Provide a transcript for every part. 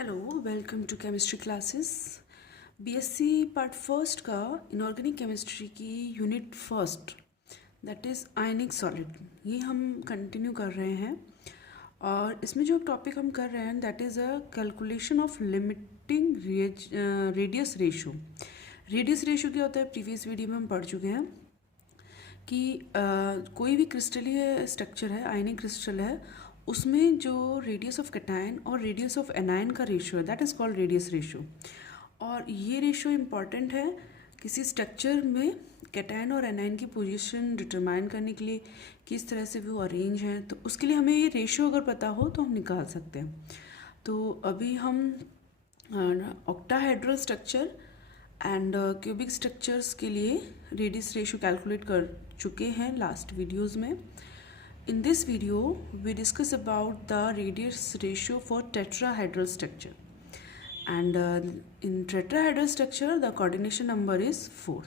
Hello, welcome to chemistry classes. BSc part first का inorganic chemistry की unit first that is ionic solid, ये हम continue कर रहे हैं। और इसमें जो टॉपिक हम कर रहे हैं that is a calculation of limiting radius ratio. Radius ratio क्या होता है, प्रीवियस वीडियो में हम पढ़ चुके हैं कि कोई भी क्रिस्टलीय स्ट्रक्चर है, आयनिक क्रिस्टल है, उसमें जो रेडियस ऑफ कैटायन और रेडियस ऑफ एनायन का रेशियो है that is called radius ratio. और ये रेशियो इम्पॉर्टेंट है किसी स्ट्रक्चर में कैटायन और एनायन की पोजीशन डिटरमाइन करने के लिए, किस तरह से वो अरेंज हैं, तो उसके लिए हमें ये रेशियो अगर पता हो तो हम निकाल सकते हैं। तो अभी हम octahedral structure and cubic structures के लिए रेडियस रेशियो कैलकुलेट कर चुके हैं लास्ट वीडियोज़ में। In this video, we discuss about the radius ratio for tetrahedral structure. And in tetrahedral structure, the coordination number is 4.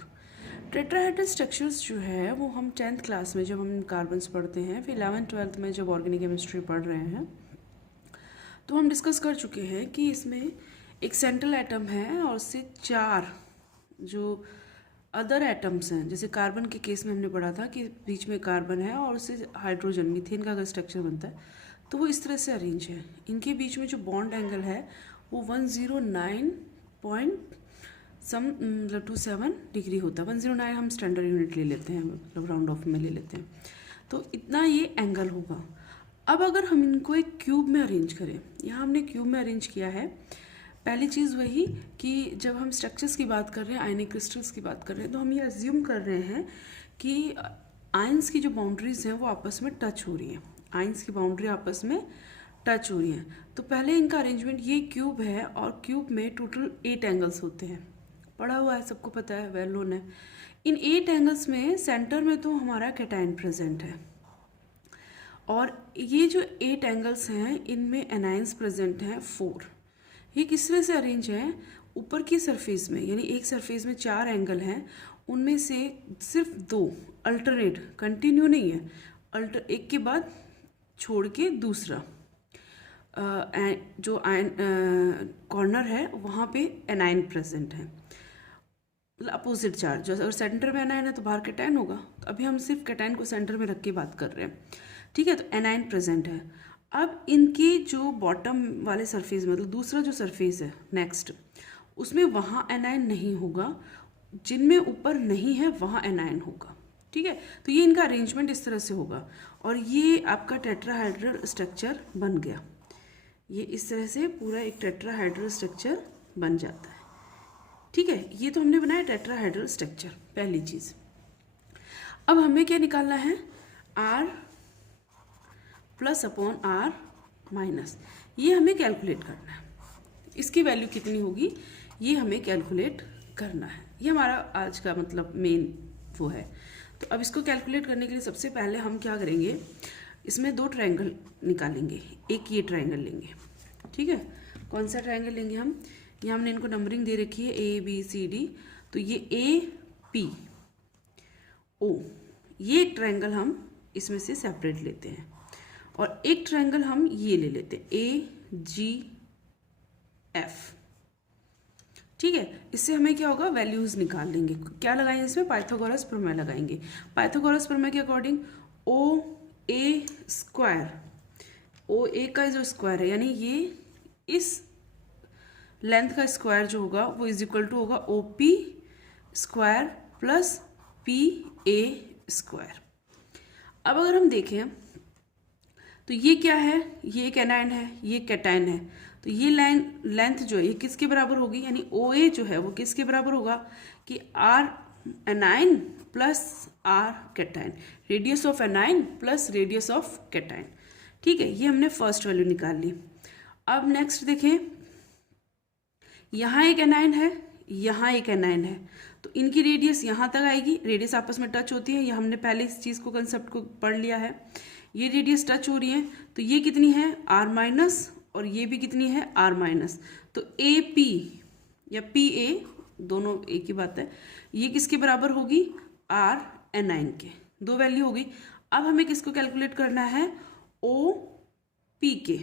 Tetrahedral structures जो है वो हम 10th क्लास में जब हम कार्बन्स पढ़ते हैं, फिर 11th-12th में जब ऑर्गेनिक केमिस्ट्री पढ़ रहे हैं तो हम डिस्कस कर चुके हैं कि इसमें एक सेंट्रल एटम है और उससे 4 जो अदर एटम्स हैं, जैसे कार्बन के केस में हमने पढ़ा था कि बीच में कार्बन है और उससे हाइड्रोजन मीथेन का अगर स्ट्रक्चर बनता है तो वो इस तरह से अरेंज है। इनके बीच में जो बॉन्ड एंगल है वो 109 पॉइंट सम मतलब 27 डिग्री होता है। 109 हम स्टैंडर्ड यूनिट ले लेते हैं, मतलब राउंड ऑफ में ले लेते हैं, तो इतना ये एंगल होगा। अब अगर हम इनको एक क्यूब में अरेंज करें, यहाँ हमने क्यूब में अरेंज किया है। पहली चीज़ वही कि जब हम स्ट्रक्चर्स की बात कर रहे हैं, आयनिक क्रिस्टल्स की बात कर रहे हैं, तो हम ये अज्यूम कर रहे हैं कि आयंस की जो बाउंड्रीज हैं वो आपस में टच हो रही हैं, आयंस की बाउंड्री आपस में टच हो रही हैं। तो पहले इनका अरेंजमेंट, ये क्यूब है और क्यूब में टोटल 8 एंगल्स होते हैं, पढ़ा हुआ है, सबको पता है, वेल नोन है। इन 8 एंगल्स में सेंटर में तो हमारा कैटायन प्रेजेंट है, और ये जो 8 एंगल्स हैं इनमें एनायंस प्रेजेंट हैं 4। ये किस तरह से अरेंज है, ऊपर की सरफेस में, यानी एक सरफेस में 4 एंगल हैं, उनमें से सिर्फ 2 अल्टरनेट, कंटिन्यू नहीं है, एक के बाद छोड़ के दूसरा जो कॉर्नर है वहाँ पे एनायन प्रेजेंट है, मतलब अपोजिट चार्ज। जो अगर सेंटर में एनायन है तो बाहर कैटायन होगा, तो अभी हम सिर्फ कैटायन को सेंटर में रख के बात कर रहे हैं, ठीक है। तो एनायन प्रेजेंट है। अब इनके जो बॉटम वाले सरफेस, मतलब दूसरा जो सरफेस है नेक्स्ट, उसमें वहाँ एनायन नहीं होगा, जिनमें ऊपर नहीं है वहाँ एनायन होगा, ठीक है। तो ये इनका अरेंजमेंट इस तरह से होगा और ये आपका टेट्राहेड्रल स्ट्रक्चर बन गया। ये इस तरह से पूरा एक टेट्राहेड्रल स्ट्रक्चर बन जाता है, ठीक है। ये तो हमने बनाया टेट्राहेड्रल स्ट्रक्चर, पहली चीज़। अब हमें क्या निकालना है, R plus upon R minus, ये हमें कैलकुलेट करना है। इसकी वैल्यू कितनी होगी ये हमें कैलकुलेट करना है, ये हमारा आज का मतलब मेन वो है। तो अब इसको कैलकुलेट करने के लिए सबसे पहले हम क्या करेंगे, इसमें 2 ट्रायंगल निकालेंगे, एक ये ट्रायंगल लेंगे, ठीक है। कौन सा ट्रायंगल लेंगे हम, ये हमने इनको नंबरिंग दे रखी है ABCD, तो ये APO, ये एक ट्रायंगल हम इसमें से सेपरेट लेते हैं, और एक ट्रायंगल हम ये ले लेते हैं AGF, ठीक है। इससे हमें क्या होगा, वैल्यूज निकाल लेंगे। क्या लगाएंगे इसमें, पाइथागोरस प्रमेय लगाएंगे। पाइथागोरस प्रमेय के अकॉर्डिंग OA स्क्वायर, OA का जो स्क्वायर है, यानी ये इस लेंथ का स्क्वायर जो होगा वो इज इक्वल टू होगा OP square plus PA square. अब अगर हम देखें तो ये क्या है, ये एक एनायन है, ये कैटायन है, तो ये लेंथ जो है ये किसके बराबर होगी, यानी OA जो है वो किसके बराबर होगा कि R anion plus R cation, radius of anion plus radius of cation, ठीक है। ये हमने फर्स्ट वैल्यू निकाल ली। अब नेक्स्ट देखें, यहाँ एक एनायन है, यहाँ एक एनायन है, तो इनकी रेडियस यहाँ तक आएगी, रेडियस आपस में टच होती है, ये हमने पहले इस चीज़ को, कंसेप्ट को पढ़ लिया है। ये रेडियस टच हो रही है, तो ये कितनी है R माइनस, और ये भी कितनी है R माइनस, तो AP या PA दोनों एक ही बात है, ये किसके बराबर होगी, R एनायन के, 2 वैल्यू होगी। अब हमें किसको कैलकुलेट करना है, OP के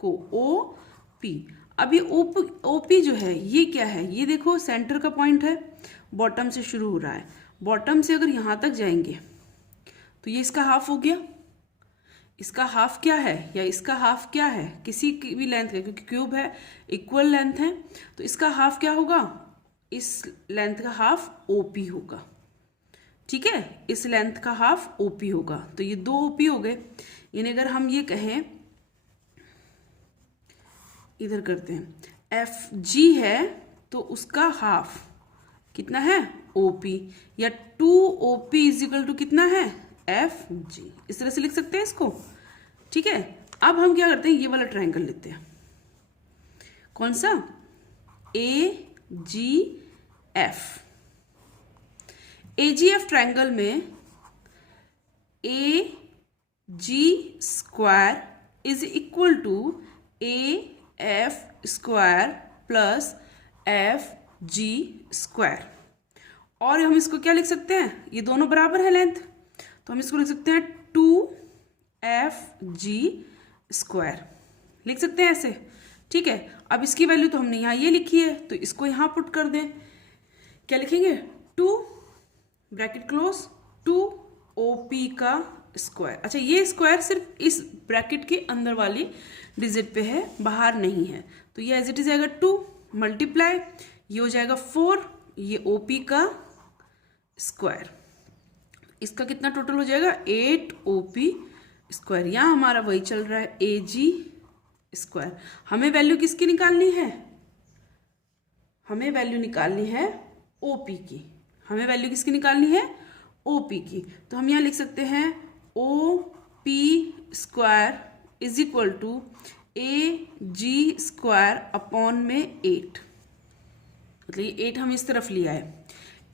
को, OP। अब ये ओपी जो है ये क्या है, ये देखो सेंटर का पॉइंट है, बॉटम से शुरू हो रहा है, बॉटम से अगर यहाँ तक जाएंगे तो ये इसका हाफ हो गया, इसका हाफ क्या है या इसका हाफ क्या है, किसी की भी लेंथ है, क्योंकि क्यूब है इक्वल लेंथ है, तो इसका हाफ क्या होगा, इस लेंथ का हाफ ओपी होगा। ठीक है, इस लेंथ का हाफ ओपी होगा, तो ये 2 ओपी हो गए। यानी अगर हम ये कहें, इधर करते हैं, एफ जी है तो उसका हाफ कितना है, ओपी, या 2 ओपी इज इक्वल टू कितना है, एफ जी। इस तरह से लिख सकते हैं इसको। ठीक है, अब हम क्या करते हैं, ये वाला ट्रायंगल लेते हैं, कौन सा, A G F. A G F triangle में A G square is equal to A F square plus F G square. और हम इसको क्या लिख सकते हैं, ये दोनों बराबर है लेंथ, तो हम इसको लिख सकते हैं 2FG स्क्वायर, लिख सकते हैं ऐसे। ठीक है, अब इसकी वैल्यू तो हमने यहाँ ये लिखी है, तो इसको यहाँ पुट कर दें, क्या लिखेंगे, 2 ब्रैकेट क्लोज 2OP का स्क्वायर। अच्छा, ये स्क्वायर सिर्फ इस ब्रैकेट के अंदर वाली डिजिट पे है, बाहर नहीं है, तो ये एज इट इज आएगा 2 मल्टीप्लाई, ये हो जाएगा 4, ये OP का स्क्वायर, इसका कितना टोटल हो जाएगा, 8OP स्क्वायर। यहाँ हमारा वही चल रहा है AG स्क्वायर। हमें वैल्यू किसकी निकालनी है, हमें वैल्यू निकालनी है OP की, हमें वैल्यू किसकी निकालनी है, OP की। तो हम यहाँ लिख सकते हैं OP square is equal to AG square upon में 8, मतलब ये 8 हम इस तरफ लिया है।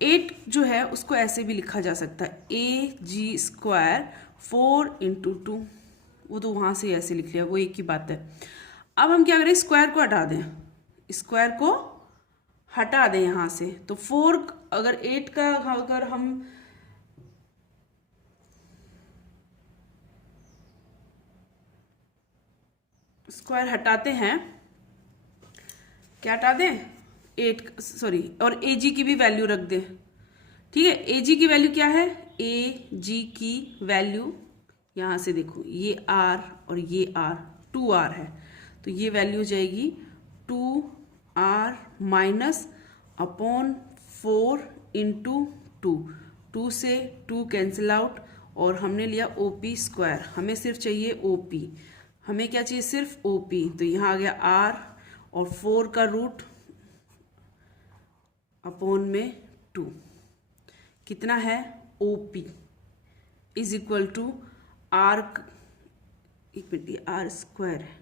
8 जो है उसको ऐसे भी लिखा जा सकता है AG स्क्वायर 4 इंटू 2, वो तो वहाँ से ऐसे लिख लिया, वो एक ही बात है। अब हम क्या करें, स्क्वायर को हटा दें, स्क्वायर को हटा दें यहाँ से, तो 4 अगर 8 का अगर हम स्क्वायर हटाते हैं, क्या हटा दें, 8 सॉरी, और AG की भी वैल्यू रख दें। ठीक है, AG की वैल्यू क्या है, AG की वैल्यू यहाँ से देखो, ये R और ये R 2R है, तो ये वैल्यू हो जाएगी 2R माइनस अपॉन 4 इंटू 2, 2 से 2 कैंसिल आउट, और हमने लिया OP स्क्वायर, हमें सिर्फ चाहिए OP, हमें क्या चाहिए, सिर्फ OP, तो यहाँ आ गया R और 4 का रूट अपॉन में 2, कितना है, OP is equal to R, एक मिनट, ये R स्क्वायर है,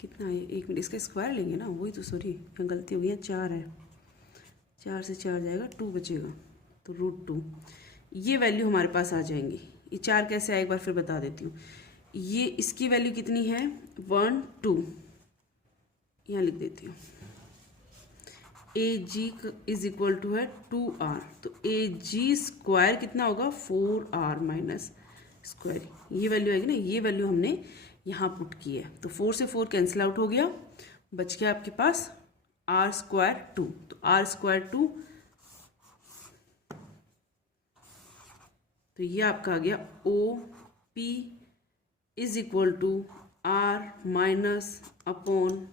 कितना है, एक मिनट, इसका स्क्वायर लेंगे ना, वही तो, सॉरी यहाँ गलती हो गई है, 4 है, 4 से 4 जाएगा, 2 बचेगा, तो √2, ये वैल्यू हमारे पास आ जाएंगी। ये 4 कैसे आए एक बार फिर बता देती हूँ, ये इसकी वैल्यू कितनी है, 1 2, यहाँ लिख देती हूँ, AG इज इक्वल टू है 2R, तो AG स्क्वायर कितना होगा, 4R माइनस स्क्वायर, ये वैल्यू आएगी ना, ये वैल्यू हमने यहाँ पुट की है, तो 4 से 4 कैंसिल आउट हो गया, बच गया आपके पास R स्क्वायर 2, तो R स्क्वायर 2, तो ये आपका आ गया OP is equal to R minus upon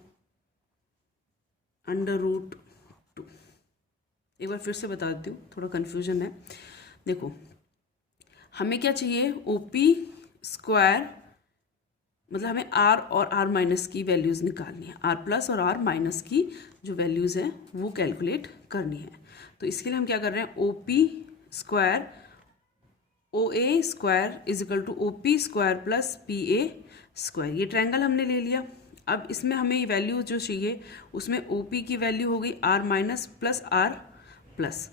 √2। एक बार फिर से बता देती हूँ, थोड़ा कन्फ्यूजन है। देखो, हमें क्या चाहिए, OP स्क्वायर, मतलब हमें R और R माइनस की वैल्यूज़ निकालनी है, R प्लस और R माइनस की जो वैल्यूज़ हैं वो कैलकुलेट करनी है। तो इसके लिए हम क्या कर रहे हैं, OP square OA square is equal to OP square plus PA square, ये ट्रायंगल हमने ले लिया। अब इसमें हमें ये वैल्यू जो चाहिए, उसमें OP की वैल्यू हो गई R minus plus R plus,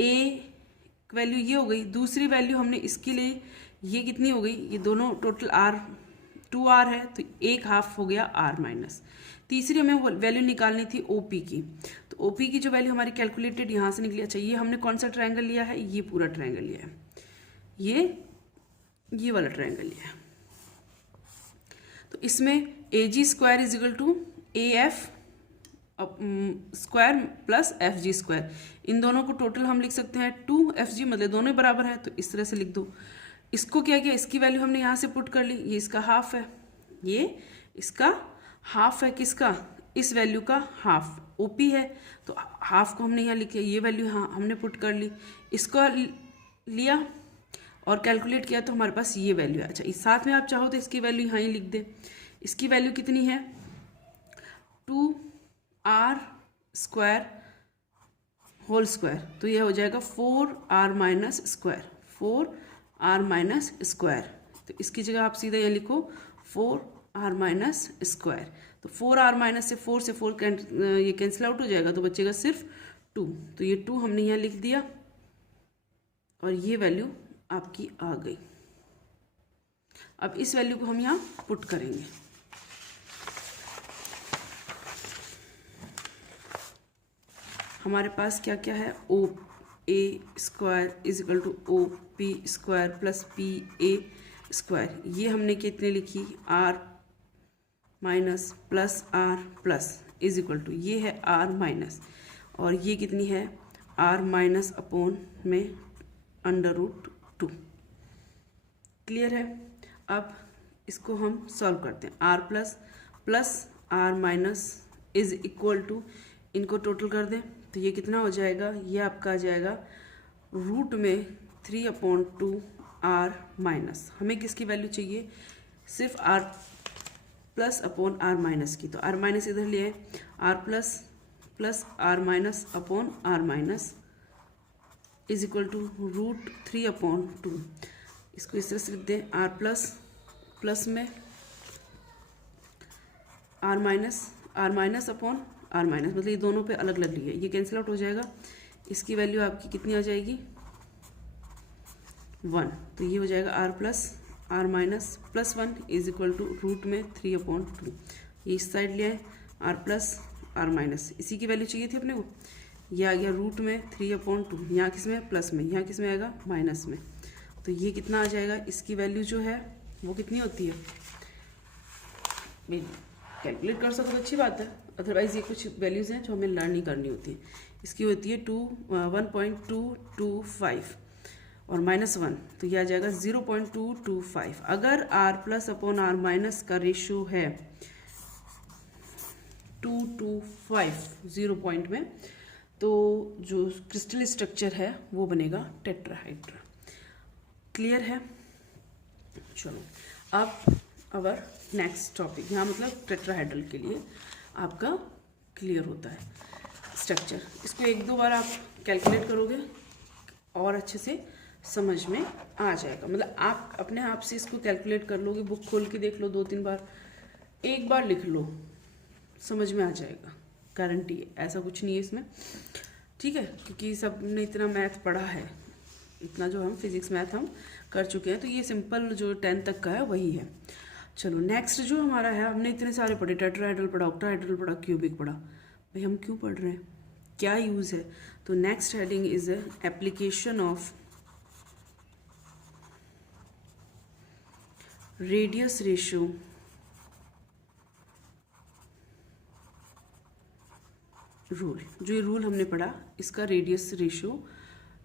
A value ये हो गई, दूसरी वैल्यू हमने इसके लिए, ये कितनी हो गई, ये दोनों टोटल R 2R है, तो एक हाफ हो गया R माइनस, तीसरी हमें वैल्यू निकालनी थी OP की, तो OP की जो वैल्यू हमारी कैलकुलेटेड यहाँ से निकली। अच्छा, ये हमने कौन सा ट्रायंगल लिया है, ये पूरा ट्रायंगल लिया है, ये ये वाला ट्रायंगल लिया है। तो इसमें AG square is equal to AF square plus FG square, इन दोनों को टोटल हम लिख सकते हैं 2FG, मतलब दोनों ही बराबर है, तो इस तरह से लिख दो। इसको क्या किया, इसकी वैल्यू हमने यहाँ से पुट कर ली, ये इसका हाफ है, ये इसका हाफ है, किसका, इस वैल्यू का हाफ, OP है, तो हाफ को हमने यहाँ लिखा, ये वैल्यू हाँ हमने पुट कर ली, इसको लिया और कैलकुलेट किया तो हमारे पास ये वैल्यू है। अच्छा, इस साथ में आप चाहो तो इसकी वैल्यू यहाँ ही लिख दे। इसकी वैल्यू कितनी है, 2R स्क्वायर होल स्क्वायर, तो ये हो जाएगा 4R minus square, 4R minus square. तो इसकी जगह आप सीधा यहाँ लिखो 4R माइनस स्क्वायर। तो 4R माइनस से 4 ये कैंसिल आउट हो जाएगा, तो बचेगा सिर्फ 2। तो ये 2 हमने यहाँ लिख दिया और ये वैल्यू आपकी आ गई। अब इस वैल्यू को हम यहाँ पुट करेंगे। हमारे पास क्या क्या है, OA square is equal to OP square plus PA square, ये हमने कितने लिखी, R minus plus R plus is equal to, ये है R माइनस, और ये कितनी है, R माइनस अपॉन में √2। क्लियर है। अब इसको हम सॉल्व करते हैं। R plus plus R minus is equal to, इनको टोटल कर दें तो ये कितना हो जाएगा, ये आपका आ जाएगा रूट में 3/2 R माइनस। हमें किसकी वैल्यू चाहिए, सिर्फ R plus upon R minus की, तो R माइनस इधर लिए R plus plus R minus upon R minus is equal to √3/2। इसको इस तरह से लिख दें, R प्लस प्लस में R minus upon R minus, मतलब ये दोनों पे अलग अलग लिए, ये कैंसिल आउट हो जाएगा। इसकी वैल्यू आपकी कितनी आ जाएगी, 1। तो ये हो जाएगा R plus R minus plus 1 is equal to root में 3/2। ये इस साइड ले आए, R प्लस R माइनस, इसी की वैल्यू चाहिए थी अपने को, ये आ गया रूट में 3/2, यहाँ किस में, प्लस में, यहाँ किस में आएगा, माइनस में। तो ये कितना आ जाएगा, इसकी वैल्यू जो है वो कितनी होती है, कैलकुलेट कर सको तो अच्छी बात है, अदरवाइज ये कुछ वैल्यूज़ हैं जो हमें लर्न नहीं करनी होती है। इसकी होती है 1.225 और -1, तो ये आ जाएगा 0.225। अगर R plus upon R minus का रेशियो है 2 to 5 0 पॉइंट में, तो जो क्रिस्टल स्ट्रक्चर है वो बनेगा टेट्राहाइड्रा। क्लियर है। चलो अब अवर नेक्स्ट टॉपिक, यहाँ मतलब टेट्राहाइड्रल के लिए आपका क्लियर होता है स्ट्रक्चर। इसको 1-2 बार आप कैलकुलेट करोगे और अच्छे से समझ में आ जाएगा, मतलब आप अपने आप से इसको कैलकुलेट कर लोगे, बुक खोल के देख लो 2-3 बार, एक बार लिख लो, समझ में आ जाएगा, गारंटी है। ऐसा कुछ नहीं है इसमें, ठीक है, क्योंकि सब ने इतना मैथ पढ़ा है, इतना जो हम फिजिक्स मैथ हम कर चुके हैं, तो ये सिंपल जो 10 तक का है वही है। चलो नेक्स्ट जो हमारा है, हमने इतने सारे पढ़े, टेट्राहाइड्रल पढ़ा, ऑक्टाहाइड्रल पढ़ा, क्यूबिक पढ़ा, भाई हम क्यों पढ़ रहे हैं, क्या यूज़ है। तो next heading is application of radius ratio rule. जो ये रूल हमने पढ़ा, इसका रेडियस रेशियो,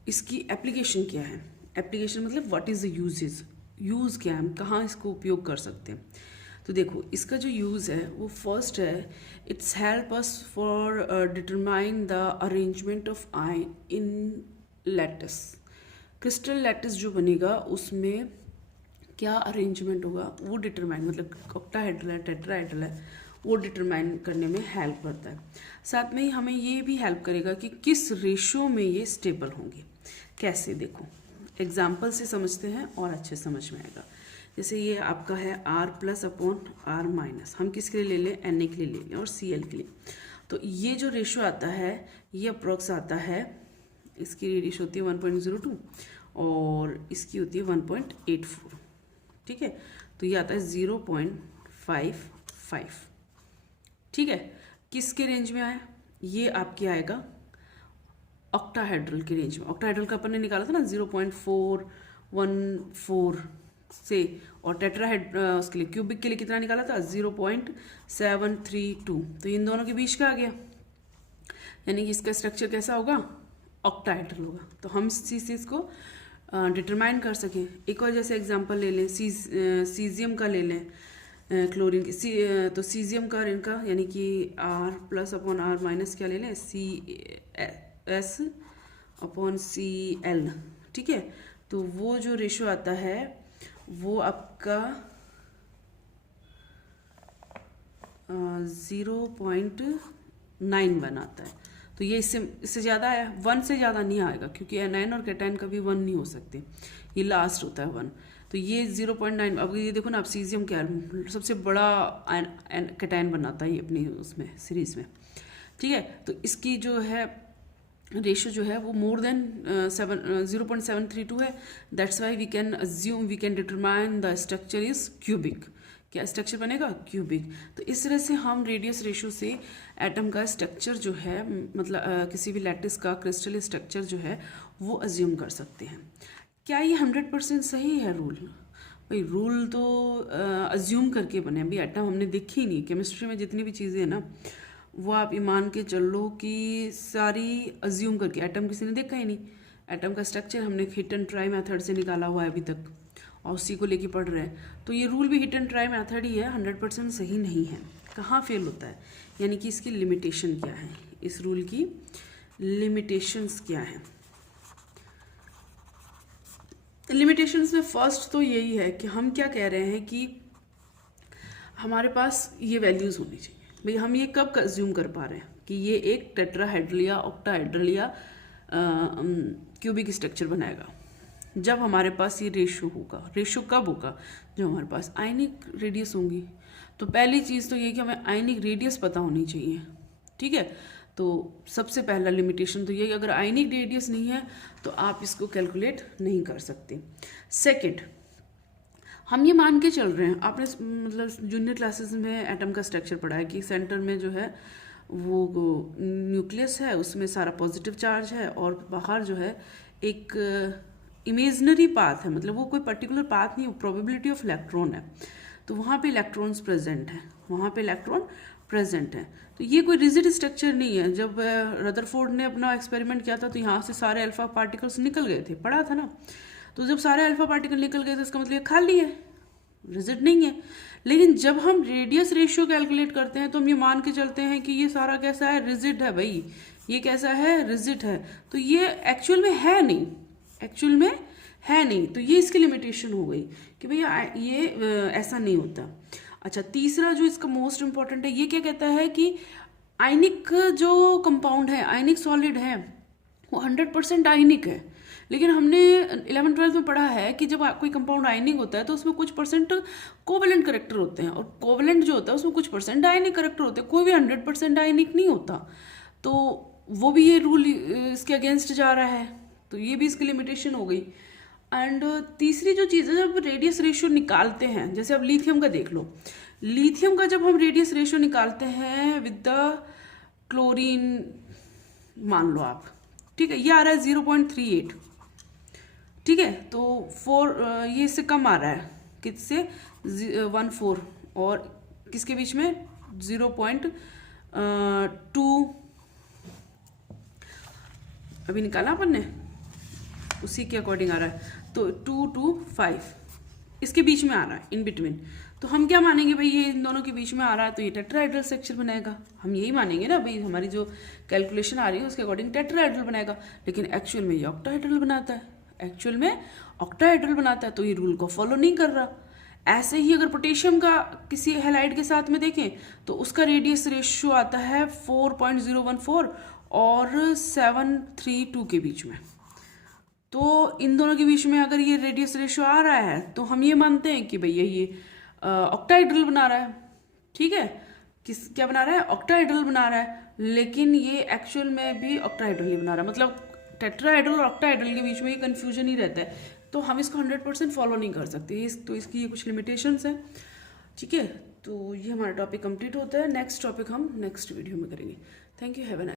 इसकी एप्लीकेशन क्या है, एप्लीकेशन मतलब what is the uses, use क्या है, हम कहाँ इसको उपयोग कर सकते हैं। तो देखो इसका जो यूज़ है वो फर्स्ट है, it's help us for determine the arrangement of ion in lattice. Crystal lattice जो बनेगा उसमें क्या अरेंजमेंट होगा वो डिटरमाइन, मतलब ऑक्टाहाइड्रल है टेट्राहाइड्रल है, वो डिटरमाइन करने में हेल्प करता है। साथ में ही हमें ये भी हेल्प करेगा कि किस रेशियो में ये स्टेबल होंगे। कैसे, देखो एग्जाम्पल से समझते हैं और अच्छे समझ में आएगा। जैसे ये आपका है R plus upon R minus, हम किसके लिए ले लें, Na के लिए ले लें और Cl के लिए। तो ये जो रेशियो आता है ये अप्रोक्स आता है, इसकी रेशियो होती है 1.02 और इसकी होती है 1.84, ठीक है। तो ये आता है 0.55, ठीक है। किसके रेंज में आया, ये आपके आएगा ऑक्टाहाइड्रल के रेंज में। ऑक्टाहाइड्रल का अपन ने निकाला था ना 0.414, से, और टेट्राहेड उसके लिए क्यूबिक के लिए कितना निकाला था 0.732, तो इन दोनों के बीच का आ गया, यानी कि इसका स्ट्रक्चर कैसा होगा, ऑक्टाहेड्रल होगा। तो हम इस चीज़ को डिटरमाइन कर सकें। एक और जैसे एग्जांपल ले लें, सीजियम का ले लें, क्लोरीन की तो सीजियम का इनका यानी कि R+/R- क्या ले लें, CS/Cl, ठीक है। तो वो जो रेशो आता है वो आपका 0.9 बनाता है। तो ये इससे ज़्यादा है, 1 से ज़्यादा नहीं आएगा, क्योंकि एनाइन और कैटाइन कभी 1 नहीं हो सकते, ये लास्ट होता है 1। तो ये 0.9। अब ये देखो ना, अब सीजियम क्या है, सबसे बड़ा कैटाइन बनाता है ये अपनी उसमें सीरीज में, ठीक है। तो इसकी जो है रेशो जो है वो मोर देन 0.732 है। That's why we can assume, we can determine the structure is cubic. क्या स्ट्रक्चर बनेगा, क्यूबिक। तो इस तरह से हम रेडियस रेशो से एटम का स्ट्रक्चर जो है, मतलब किसी भी लैटिस का क्रिस्टल स्ट्रक्चर जो है वो अज्यूम कर सकते हैं। क्या ये 100% सही है रूल? भाई रूल तो अज्यूम करके बने, अभी एटम हमने देखी ही नहीं। केमिस्ट्री में जितनी भी चीज़ें हैं ना, वो आप ईमान के चल लो कि सारी अज्यूम करके, एटम किसी ने देखा ही नहीं। एटम का स्ट्रक्चर हमने हिट एंड ट्राई मेथड से निकाला हुआ है अभी तक, और उसी को लेके पढ़ रहे हैं। तो ये रूल भी हिट एंड ट्राई मेथड ही है, 100% सही नहीं है। कहाँ फेल होता है, यानी कि इसकी लिमिटेशन क्या है, इस रूल की लिमिटेशंस क्या है। लिमिटेशंस में फर्स्ट तो यही है कि हम क्या कह रहे हैं कि हमारे पास ये वैल्यूज़ होनी चाहिए। भाई हम ये कब कंज्यूम कर पा रहे हैं कि ये एक टेट्राहेड्रल या ऑक्टाहेड्रल या क्यूबिक स्ट्रक्चर बनाएगा, जब हमारे पास ये रेशो होगा। रेशो कब होगा, जब हमारे पास आयनिक रेडियस होंगी। तो पहली चीज़ तो ये कि हमें आयनिक रेडियस पता होनी चाहिए, ठीक है। तो सबसे पहला लिमिटेशन तो ये, अगर आयनिक रेडियस नहीं है तो आप इसको कैलकुलेट नहीं कर सकते। सेकंड, हम ये मान के चल रहे हैं, आपने मतलब जूनियर क्लासेस में एटम का स्ट्रक्चर पढ़ा है कि सेंटर में जो है वो न्यूक्लियस है, उसमें सारा पॉजिटिव चार्ज है, और बाहर जो है एक इमेजनरी पाथ है, मतलब वो कोई पर्टिकुलर पाथ नहीं, प्रोबेबिलिटी ऑफ इलेक्ट्रॉन है। तो वहाँ पे इलेक्ट्रॉन्स प्रेजेंट हैं, वहाँ पे इलेक्ट्रॉन प्रेजेंट है। तो ये कोई रिजिड स्ट्रक्चर नहीं है। जब रदरफोर्ड ने अपना एक्सपेरिमेंट किया था तो यहाँ से सारे अल्फा पार्टिकल्स निकल गए थे, पढ़ा था ना। तो जब सारे अल्फा पार्टिकल निकल गए तो इसका मतलब ये खाली है, रिजिड नहीं है। लेकिन जब हम रेडियस रेशियो कैलकुलेट करते हैं तो हम ये मान के चलते हैं कि ये सारा कैसा है, रिजिड है। भाई ये कैसा है, रिजिड है। तो ये एक्चुअल में है नहीं, एक्चुअल में है नहीं। तो ये इसकी लिमिटेशन हो गई कि भैया ये ऐसा नहीं होता। अच्छा, तीसरा जो इसका मोस्ट इंपॉर्टेंट है, ये क्या कहता है कि आयनिक जो कंपाउंड है, आयनिक सॉलिड है, वो 100% आयनिक है। लेकिन हमने 11th-12th में पढ़ा है कि जब कोई कंपाउंड आयनिक होता है तो उसमें कुछ % कोवेलेंट करेक्टर होते हैं, और कोवेलेंट जो होता है उसमें कुछ % आयनिक करेक्टर होते हैं, कोई भी 100% आयनिक नहीं होता। तो वो भी ये रूल इसके अगेंस्ट जा रहा है, तो ये भी इसकी लिमिटेशन हो गई। एंड तीसरी जो चीज़ है, जब रेडियस रेशियो निकालते हैं, जैसे अब लिथियम का देख लो, लिथियम का जब हम रेडियस रेशियो निकालते हैं विद द क्लोरीन, मान लो आप, ठीक है, ये आ रहा है 0.38, ठीक है। तो 4 ये इससे कम आ रहा है, किससे 1.4, और किसके बीच में 0.2 अभी निकाला अपन ने, उसी के अकॉर्डिंग आ रहा है। तो 2 to 5 इसके बीच में आ रहा है, इन बिटवीन। तो हम क्या मानेंगे, भाई ये इन दोनों के बीच में आ रहा है तो ये टेट्राहेड्रल स्ट्रक्चर बनाएगा, हम यही मानेंगे ना। भाई हमारी जो कैलकुलेशन आ रही है उसके अकॉर्डिंग टेट्राहेड्रल बनाएगा, लेकिन एक्चुअल में ये ऑक्टाहेड्रल बनाता है, एक्चुअल में ऑक्टाहेड्रल बनाता है। तो ये रूल को फॉलो नहीं कर रहा। ऐसे ही अगर पोटेशियम का किसी हैलाइड के साथ में देखें तो उसका रेडियस रेशियो आता है 4.014 और 732 के बीच में। तो इन दोनों के बीच में अगर ये रेडियस रेशियो आ रहा है तो हम ये मानते हैं कि भैया ये ऑक्टाहेड्रल बना रहा है, ठीक है। क्या बना रहा है, ऑक्टाहेड्रल बना रहा है। लेकिन ये एक्चुअल में भी ऑक्टाहेड्रल ही बना रहा है, मतलब टेट्राहेड्रल और ऑक्टाहेड्रल के बीच में ये कंफ्यूजन ही रहता है। तो हम इसको 100% फॉलो नहीं कर सकते, तो इसकी ये कुछ लिमिटेशंस हैं, ठीक है। तो ये हमारा टॉपिक कंप्लीट होता है। नेक्स्ट टॉपिक हम नेक्स्ट वीडियो में करेंगे। Thank you, have a nice day.